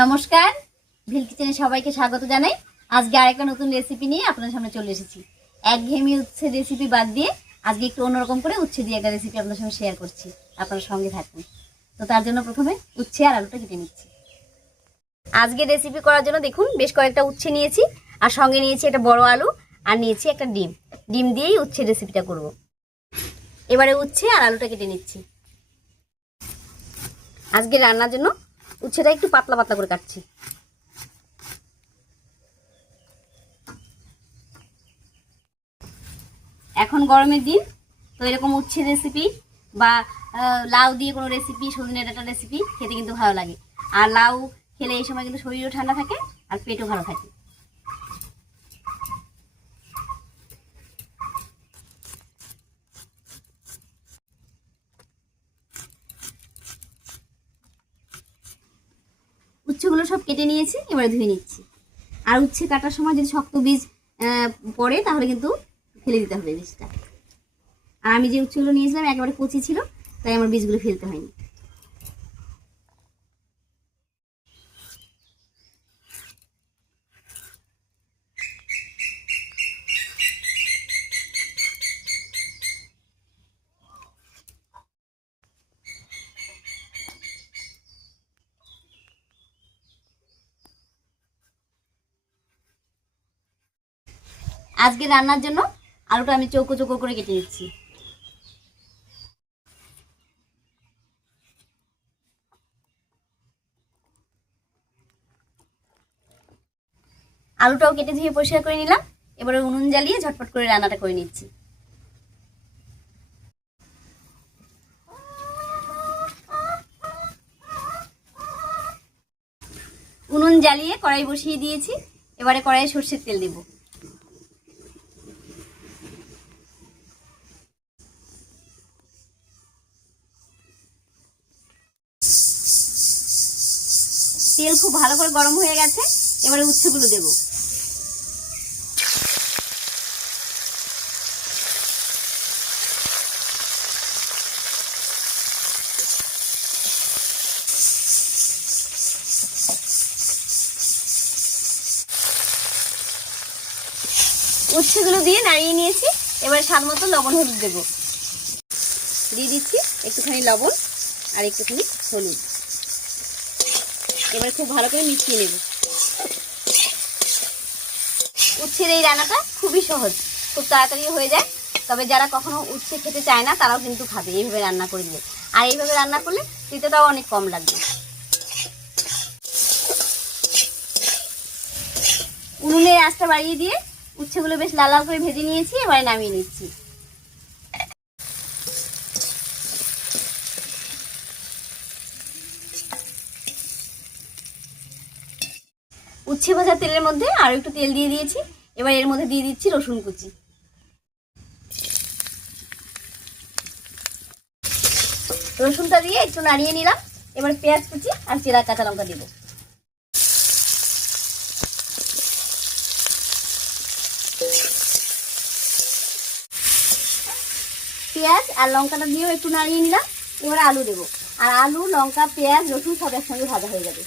নমস্কার, ভিল কিচেনে সবাইকে স্বাগত জানাই। আজকে আরেকটা নতুন রেসিপি নিয়ে আপনাদের সামনে চলে এসেছি। একঘেয়েমি উচ্ছে রেসিপি বাদ দিয়ে আজকে একটু অন্যরকম করে উচ্ছে দিয়ে একটা রেসিপি আপনাদের সঙ্গে শেয়ার করছি। আপনারা সঙ্গে থাকুন। তো তার জন্য প্রথমে উচ্ছে আর আলুটা কেটে নিচ্ছি। আজকে রেসিপি করার জন্য দেখুন বেশ কয়েকটা উচ্ছে নিয়েছি, আর সঙ্গে নিয়েছি একটা বড় আলু, আর নিয়েছি একটা ডিম। ডিম দিয়েই উচ্ছে রেসিপিটা করব। এবারে উচ্ছে আর আলুটা কেটে নিচ্ছি। আজকে রান্নার জন্য উচ্ছেটা একটু পাতলা পাতলা করে কাটছি। এখন গরমের দিন, তো এরকম উচ্ছে রেসিপি বা লাউ দিয়ে কোনো রেসিপি, সজনে ডাঁটা রেসিপি খেতে কিন্তু ভালো লাগে। আর লাউ খেলে এই সময় কিন্তু শরীরও ঠান্ডা থাকে আর পেটও ভালো থাকে। উচ্ছেগুলো সব কেটে নিয়েছি, এবারে ধুয়ে নিচ্ছি। আর উচ্ছে কাটার সময় যদি শক্ত বীজ পড়ে তাহলে কিন্তু ফেলে দিতে হবে বীজটা। আর আমি যে উচ্ছেগুলো নিয়েছিলাম একেবারে কচি ছিল, তাই আমার বীজগুলো ফেলতে হয়নি। আজকে রান্নার জন্য আলুটা আমি চৌকো চৌকো করে কেটে নিচ্ছি। আলুটাও কেটে ধুয়ে পরিষ্কার করে নিলাম। এবারে উনুন জ্বালিয়ে ঝটপট করে রান্নাটা করে নিচ্ছি। উনুন জ্বালিয়ে কড়াই বসিয়ে দিয়েছি। এবারে কড়াইয়ে সরষের তেল দেব। তেল খুব ভালো করে গরম হয়ে গেছে, এবারে উচ্ছেগুলো দেব। উচ্ছেগুলো দিয়ে নাড়িয়ে নিয়েছি। এবারে স্বাদ মতো লবণ হলুদ দেব। দিয়ে দিচ্ছি একটুখানি লবণ আর একটুখানি হলুদ। এবারে খুব ভালো করে মিশিয়ে নেব। উচ্ছের এই রান্নাটা খুবই সহজ, খুব তাড়াতাড়ি হয়ে যায়। তবে যারা কখনো উচ্ছে খেতে চায় না তারাও কিন্তু খাবে এইভাবে রান্না করে দিলে। আর এইভাবে রান্না করলে তেতেটাও অনেক কম লাগবে। উনুনের আঁচটা বাড়িয়ে দিয়ে উচ্ছেগুলো বেশ লাল লাল করে ভেজে নিয়েছি। এবারে নামিয়ে নিচ্ছি। উচ্ছে ভাজা তেলের মধ্যে আরো একটু তেল দিয়ে দিয়েছি। এবার এর মধ্যে দিয়ে দিচ্ছি রসুন কুচি। রসুনটা দিয়ে একটু নাড়িয়ে নিলাম। এবার পেঁয়াজ কুচি আর চেরা কাঁচা লঙ্কা দেব। পেঁয়াজ আর লঙ্কাটা দিয়েও একটু নাড়িয়ে নিলাম। এবার আলু দেব। আর আলু, লঙ্কা, পেঁয়াজ, রসুন সব একসঙ্গে ভাজা হয়ে যাবে।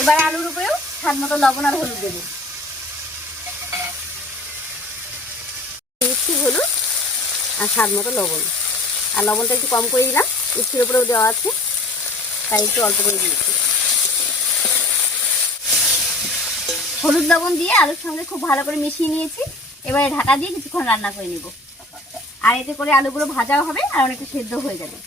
এবার আলুর উপরেও স্বাদ মতো লবণ আর হলুদ দেব। দিচ্ছি হলুদ আর স্বাদ মতো লবণ। আর লবণটা একটু কম করে দিলাম, উচ্ছের উপরেও দেওয়া আছে তাই একটু অল্প করে দিয়েছি। হলুদ লবণ দিয়ে আলুর সঙ্গে খুব ভালো করে মিশিয়ে নিয়েছি। এবারে ঢাকা দিয়ে কিছুক্ষণ রান্না করে নেব। আর এতে করে আলুগুলো ভাজাও হবে আর অনেকটা সেদ্ধ হয়ে যাবে।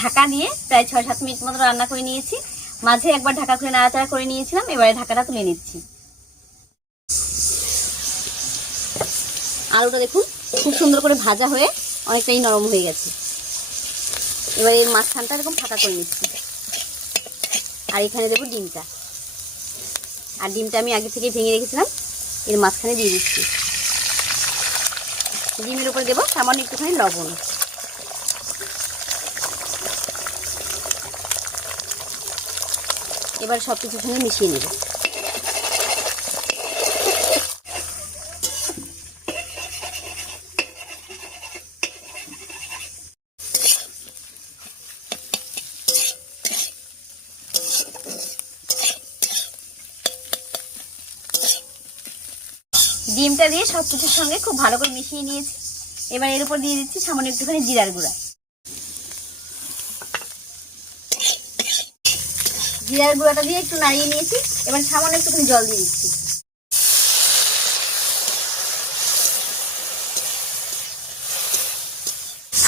ঢাকা দিয়ে প্রায় ৬-৭ মিনিট মতো রান্না করে নিয়েছি। মাঝে একবার ঢাকা খুলে নাড়াচাড়া করে নিয়েছিলাম। এবারে ঢাকাটা তুলে নিচ্ছি। আলুটা দেখুন খুব সুন্দর করে ভাজা হয়ে অনেকটাই নরম হয়ে গেছে। এবার এর মাঝখানটা এরকম ফাঁকা করে নিচ্ছি। আর এখানে দেবো ডিমটা। আর ডিমটা আমি আগে থেকে ভেঙে রেখেছিলাম, এর মাঝখানে দিয়ে দিচ্ছি। ডিমের উপরে দেবো সামান্য একটুখানি লবণ। এবার সব কিছুর সঙ্গে মিশিয়ে নেব। ডিমটা দিয়ে সব কিছুর সঙ্গে খুব ভালো করে মিশিয়ে নিয়েছি। এবার এর উপর দিয়ে দিচ্ছি সামান্য একটুখানি জিরার গুঁড়া। জিরার গুঁড়াটা দিয়ে একটু নাড়িয়ে নিয়েছি। এবার সামান্য একটুখানি জল দিয়ে দিচ্ছি।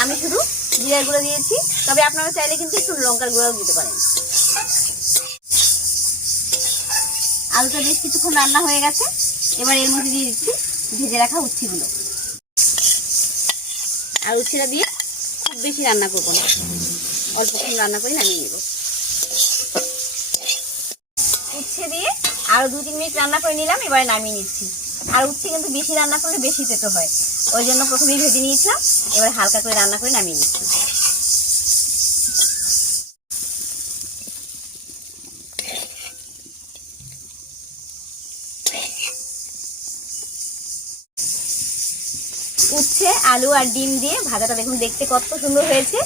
আমি শুধু জিরার গুঁড়া দিয়েছি, তবে আপনারা চাইলে কিন্তু একটু লঙ্কার গুঁড়াও দিতে পারেন। আলুটা বেশ কিছুক্ষণ রান্না হয়ে গেছে। এবার এর মধ্যে দিয়ে দিচ্ছি ভেজে রাখা উচ্ছেগুলো। আর উচ্ছেটা দিয়ে খুব বেশি রান্না করবো না, অল্পক্ষণ রান্না করে নামিয়ে নেব। উচ্ছে দিয়ে আরো 2-3 মিনিট রান্না করে নিলাম, এবারে নামিয়ে নিচ্ছি। আর উচ্ছে কিন্তু বেশি রান্না করলে বেশি তেতো হয়, ওই জন্য প্রথমেই ভেজে নিয়েছিলাম। এবার হালকা করে রান্না করে নামিয়ে নিচ্ছি। উচ্ছে আলু আর ডিম দিয়ে ভাজাটা দেখুন দেখতে কত সুন্দর হয়েছে।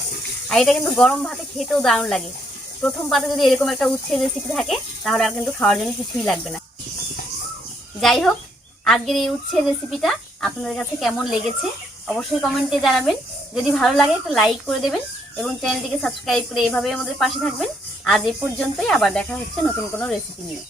আর এটা কিন্তু গরম ভাতে খেতেও দারুণ লাগে। প্রথম পাতে যদি এরকম একটা উচ্ছের রেসিপি থাকে তাহলে আর কিন্তু খাওয়ার জন্য কিছুই লাগবে না। যাই হোক, আজকের এই উচ্ছের রেসিপিটা আপনাদের কাছে কেমন লেগেছে অবশ্যই কমেন্টে জানাবেন। যদি ভালো লাগে একটু লাইক করে দেবেন এবং চ্যানেলটিকে সাবস্ক্রাইব করে এভাবে আমাদের পাশে থাকবেন। আজ এই পর্যন্তই, আবার দেখা হচ্ছে নতুন কোনো রেসিপি নিয়ে।